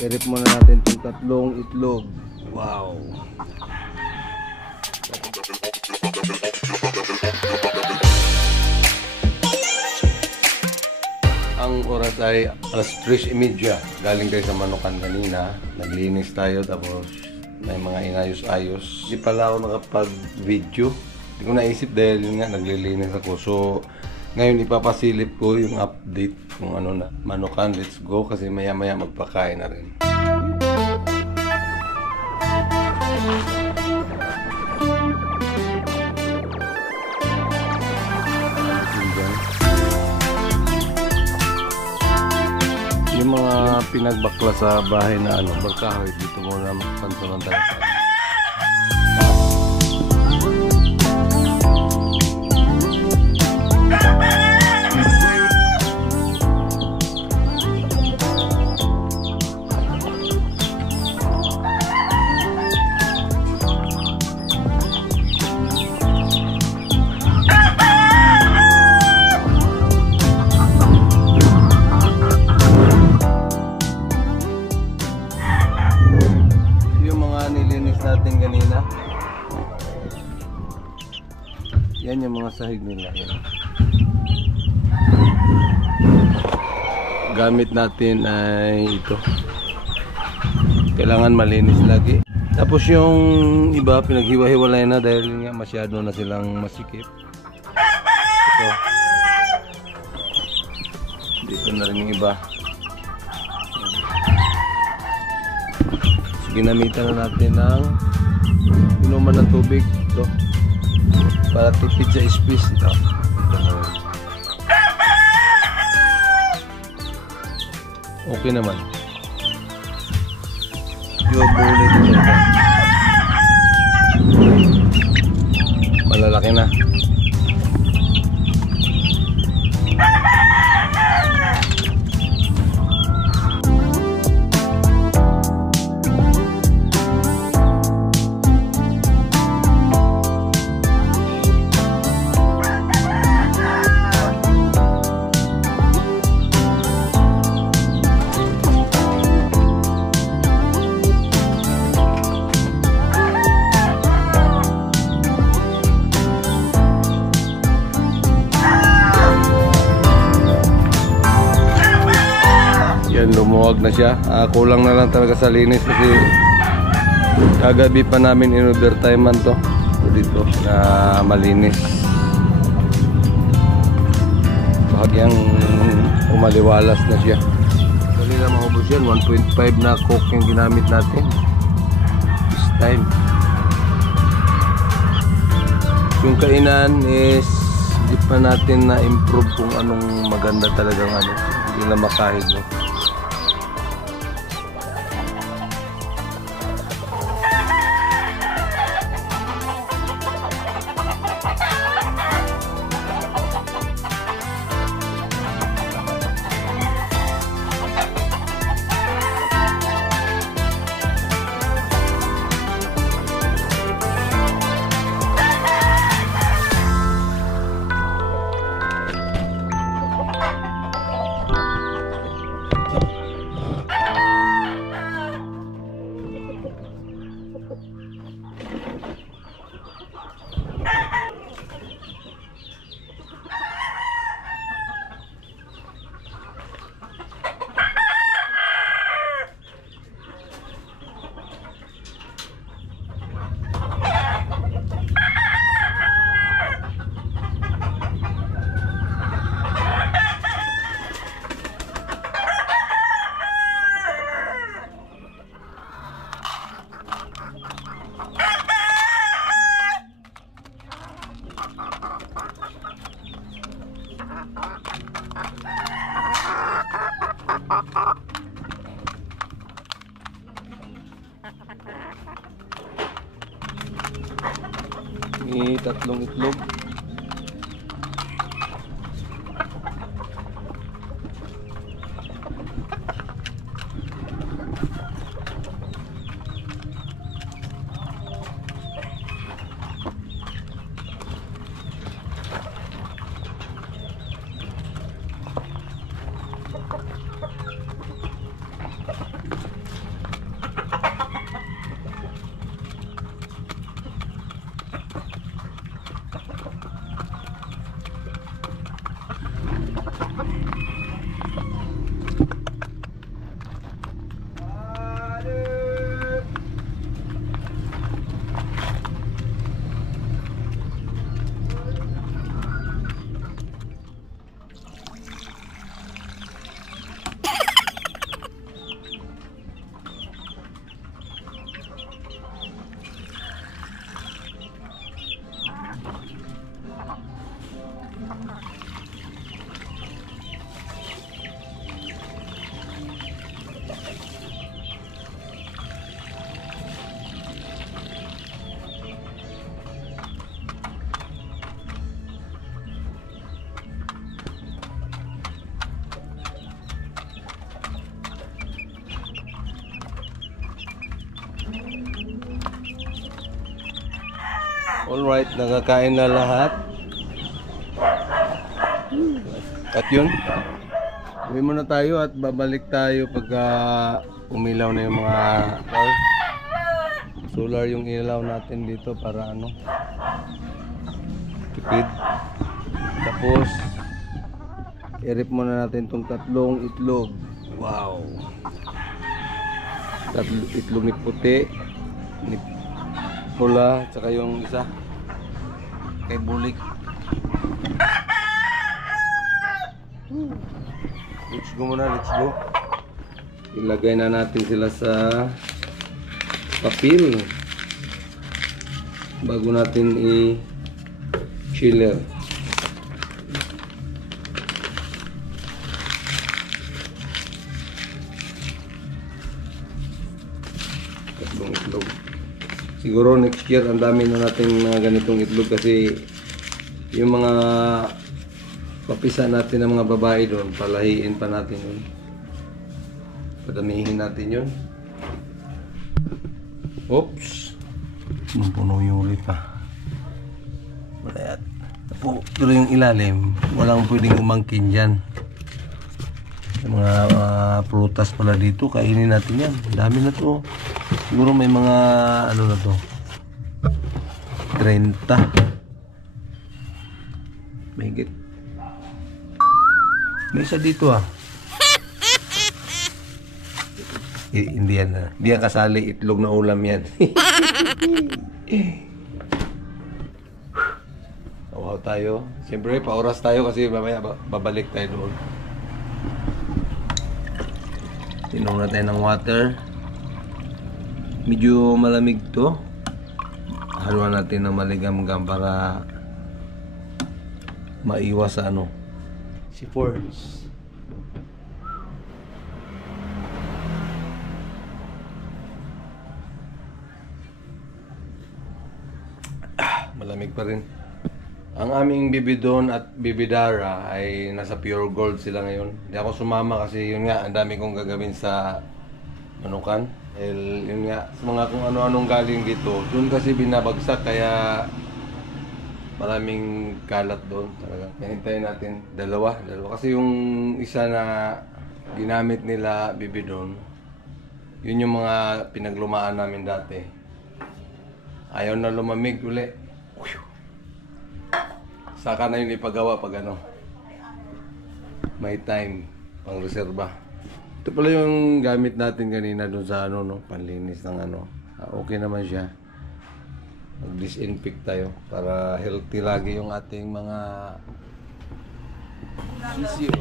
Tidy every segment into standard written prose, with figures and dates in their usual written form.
I-rip muna natin itong tatlong itlog. Wow! Ang oras ay alas 3:30. Galing tayo sa Manukan kanina. Naglinis tayo tapos may mga inayos-ayos. Hindi pala ako nakapag-video. Hindi ko naisip dahil yun nga naglilinis ako. So ngayon ipapasilip ko yung update kung ano na. Manukan, let's go kasi maya-maya magpakain na rin. Yung mga pinagbakla sa bahay na ano, barkahoy, dito muna magpansamantala. Natin kanina. Yan yung mga sahig nila. Yan. Gamit natin ay ito. Kailangan malinis lagi. Tapos yung iba pinaghiwa-hiwalay na dahil nga masyado na silang masikip. Ito. Dito na rin yung iba. Ginamitan na natin ng inuman ng tubig ito para tipid sa space ito. Okay naman yung bulit ito. Malalaki na. Lumuwag na siya. Kulang na lang talaga sa linis kasi kagabi pa namin in-overtimean to dito na malinis. Bahagyang umaliwalas na siya. Dali na maubos yan. 1.5 na coke yung ginamit natin this time. Yung kainan is hindi pa natin na improve kung anong maganda talagang ano. Hindi na masahid mo. May tatlong itlog. Alright, nakakain na lahat. At yun, uwi muna tayo at babalik tayo pagka umilaw na yung mga solar yung ilaw natin dito para ano, tipid. Tapos i-rip muna natin tong tatlong itlog. Wow, tatlong itlog ni puti, ni pula, tsaka yung isa kay bulik. Let's go muna, let's go. Ilagay na natin sila sa papel bago natin i-chiller. Tatlong itlog. Siguro next year ang dami na natin mga ganitong itlog kasi yung mga papisa natin ng mga babae doon, palahiin pa natin yun. Padamihin natin yun. Oops! Napuno yung ulit pa. Malayat. Pero yung ilalim, walang pwedeng umangkin dyan. Yung mga prutas pala dito, kainin natin yan. Dami na to. Siguro may mga ano na to, 30. Mahigit. May isa dito ah. Hindi yan. Hindi yan kasali. Itlog na ulam yan. Wow tayo. Siyempre, pauras tayo kasi mamaya babalik tayo doon. Tinom na tayo ng water. Medyo malamig to. Haluan natin ng maligam-gam para maiwas sa ano, si Fords. Malamig pa rin. Ang aming bibidon at bibidara ay nasa Pure Gold sila ngayon. Hindi ako sumama kasi yun nga, ang dami kong gagawin sa Manukan. Yun nga, sa mga kung ano-anong galing dito. Doon kasi binabagsak kaya maraming kalat doon talaga. Hintayin natin dalawa. Kasi yung isa na ginamit nila bibidon, yun yung mga pinaglumaan namin dati. Ayaw na lumamig uli. Saka na yun ipagawa pag ano, may time pang reserba. Ito pala yung gamit natin kanina dun sa ano, no, panlinis ng ano. Okay naman siya. Mag-disinfect tayo para healthy lagi yung ating mga sisiyo.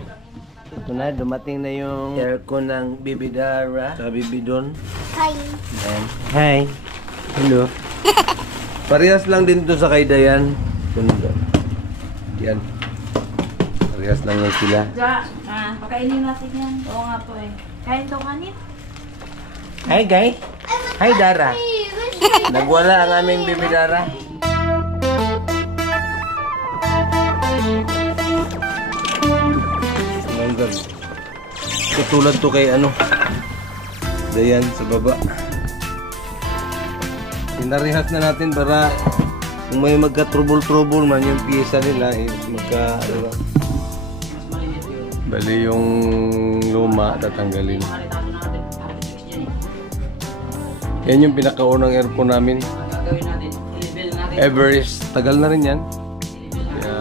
Ito na, dumating na yung aircon ng bibidara sa bibidon. Hi. And, hi. Hello. Parehas lang din to sa kay Dayan. Yan. Parehas lang yan sila. Pakainin natin yan. Oo nga po eh. Kain to kanit. Hi, guys. Hi, Dara. Nagwala ang aming bibidara. Manggal. Tutulad to kay ano, Dayan sa baba. Pinarehas na natin para kung may magka-trouble man yung piyesa nila, ano, bali yung luma tatanggalin. Yan yung pinakaunang aircon namin. Everest, tagal na rin yan. Kaya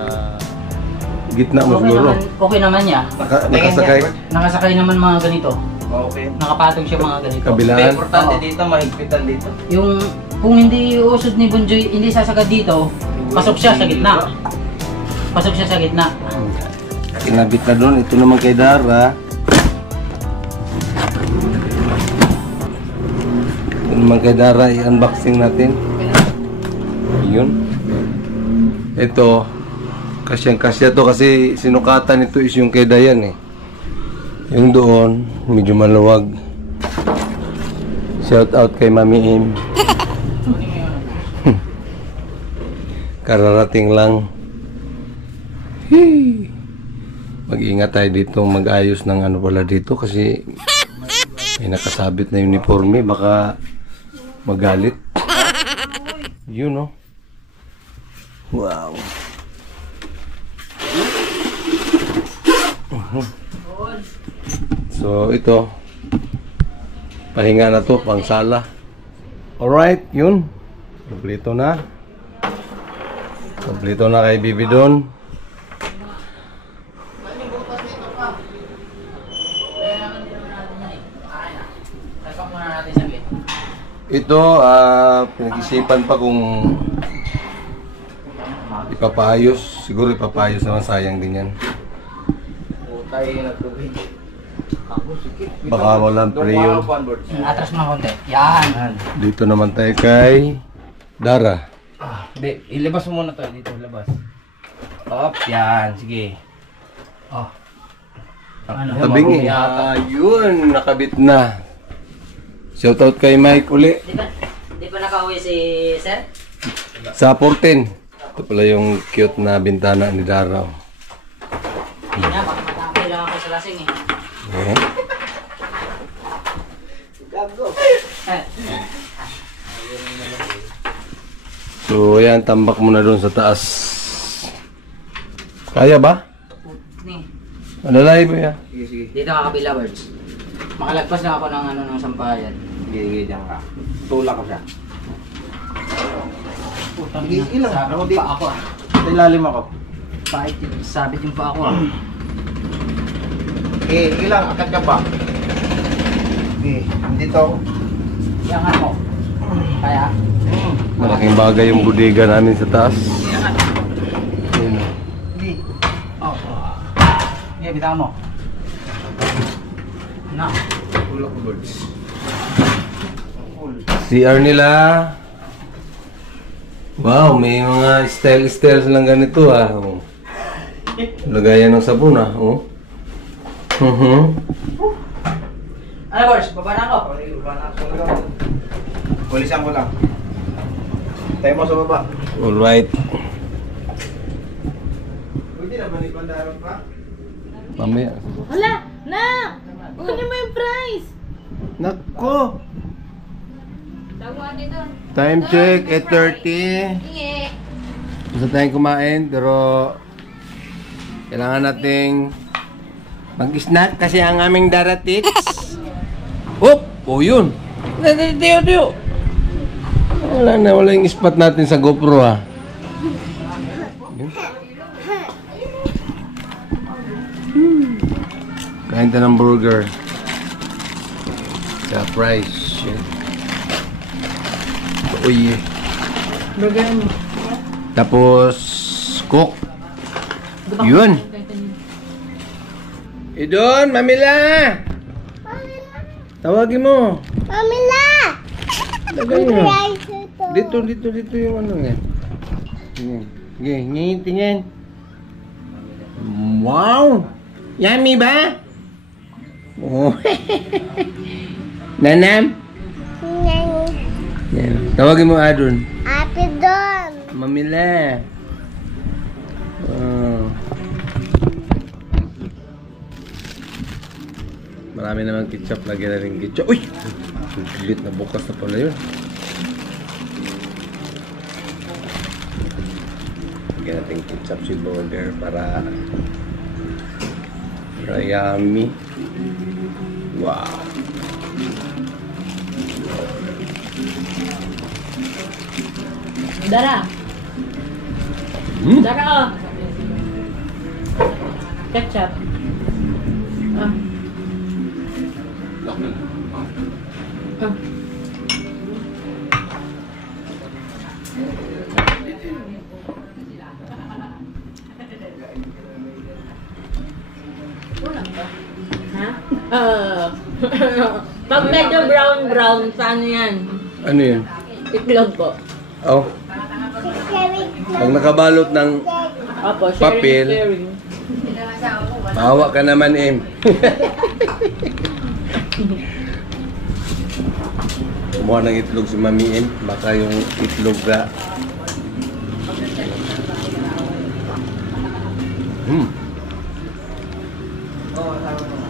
gitna mo siguro. Okay naman niya. Nakasakay. Nakasakay naman mga ganito. Okay. Nakapatong siya mga ganito. Kabilaan. Importante dito, mahigpitan dito. Yung kung hindi usod ni Bunjoy, hindi sasagad dito, pasok siya sa gitna. Pasok siya sa gitna. Kinabit na doon. Ito naman kay Dara. Ito naman kay Dara. I-unboxing natin. Yun. Ito. Kasyang-kasya to kasi sinukatan ito is yung kay Dayan eh. Yung doon, medyo maluwag. Shout out kay Mami Im. Kararating lang. Hey. Mag-ingat tayo dito, mag-ayos ng ano pala dito kasi may nakasabit na uniforme, baka magalit. Yun, no? Wow. So, ito. Pahinga na to, pang sala. Alright, yun. Kompleto na. Kompleto na kay Bibi Don. Ito, pinag-isipan pa kung ipapayos. Siguro ipapayos naman, sayang din yan. Tayo na tubig. Baka walang prayer. Atras mo konti. Yan. Dito naman tayo kay Dara. Hindi, ilabas mo muna to. Dito, ilabas. Up, yan. Sige. Oh. Ano? Tabingi. Yun, nakabit na. Shoutout kay Mike uli. Di ba nakauwi si Sir? Sa 14. Ito pala yung cute na bintana ni Dara. Hindi na, baka matapay lang ako sa lasing eh. Okay. So, ayan, tambak mo na doon sa taas. Kaya ba? Ni, Ano live ba yan? Sige, sige. dito ka kabila, Birds. Makalagpas lang ako ng ano ng sampayan. Sige, sige, diyan ka. Tulak ko siya. Putang Sige, sige lang. Sabit Ako yung din. pa ako ah. Sa ilalim ako. Sabit yung pa ako ah. Sige lang. Akad ka pa. Sige, dito. Yang mo. Kaya? Malaking bagay yung bodega namin sa taas. Ayun. Hindi. Oh. Sige, bitaw mo. Na. Tulak ko, birds. CR nila. Wow, may mga style lang ganito ah. Oh. Lagayan ng sabon ah. Oh. Ano, Birds? Baba na ako. Walisan ko lang. Tayo mo sa baba. Alright. Pwede naman ipandaran pa. Mamaya. Wala! Na! Kunin mo yung prize! Nako! Tawagin doon. Time check, 8:30. Inge! Gusto tayong kumain, pero kailangan nating mag-snack kasi ang aming daratits. Oop! Oh, yun! Tiyo! Wala yung spot natin sa GoPro, ha. Kain tayo ng burger. Surprise. Shit. Uy. Burger mo. Tapos, cook. Yun. Idon, Mamila! Tawagin mo. Mamila! Lagay mo. Rice ito. Dito yung ano nga. Tingin. Wow! Yummy ba? Oh. Nanam? Tawagin mo Adon. Happy doon. Mamila. Oh. Marami naman ketchup. Lagyan na rin ketchup. Uy! Gilit na bukas na pala yun. Lagyan natin ketchup si burger para yummy. Wow! Dara! Hmm? Dara oh! Ketchup. Ah. Ah. Ha? Pag medyo brown, saan yan? Ano yun? Itlog po. Oh, pag nakabalot ng Opo, Papel. sharing. Bawa ka naman, Em. Kumuha ng itlog si Mami Em. Baka yung itlog na.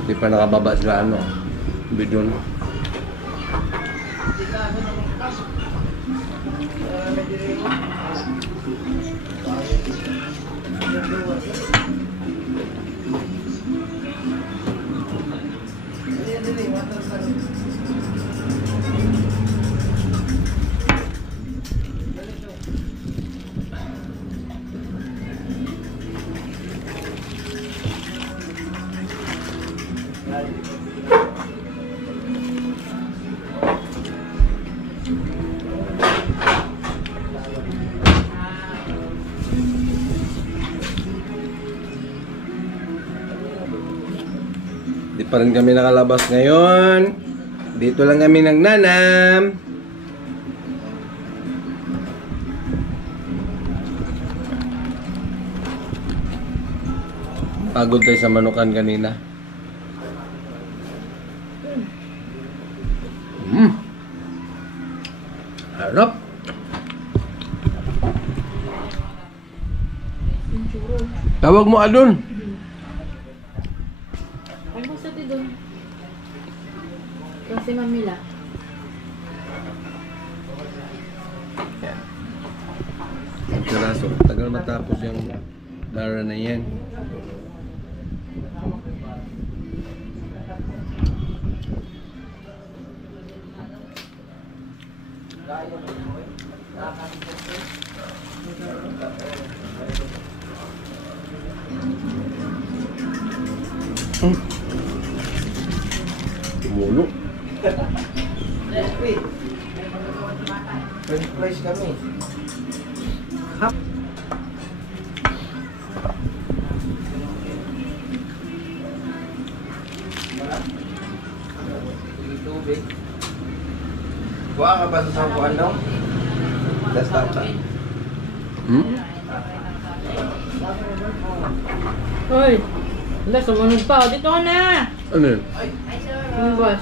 Hindi pa nakababa sila ano. Bidon. Di pa rin kami nakalabas ngayon. Dito lang kami nagnanam. Pagod tayo sa manukan kanina. Harap. Tawag mo Adon. Ay, basta ti doon. Kasi mamila. Karaso, tagal matapos yung dara na yan. Tumulo. French fries kami. Tubig. Kuha ka ba sa sapuan daw? Last time ka. Hoy! Wala, sumunod pa. Dito ka na! Ano yun? Yung boss.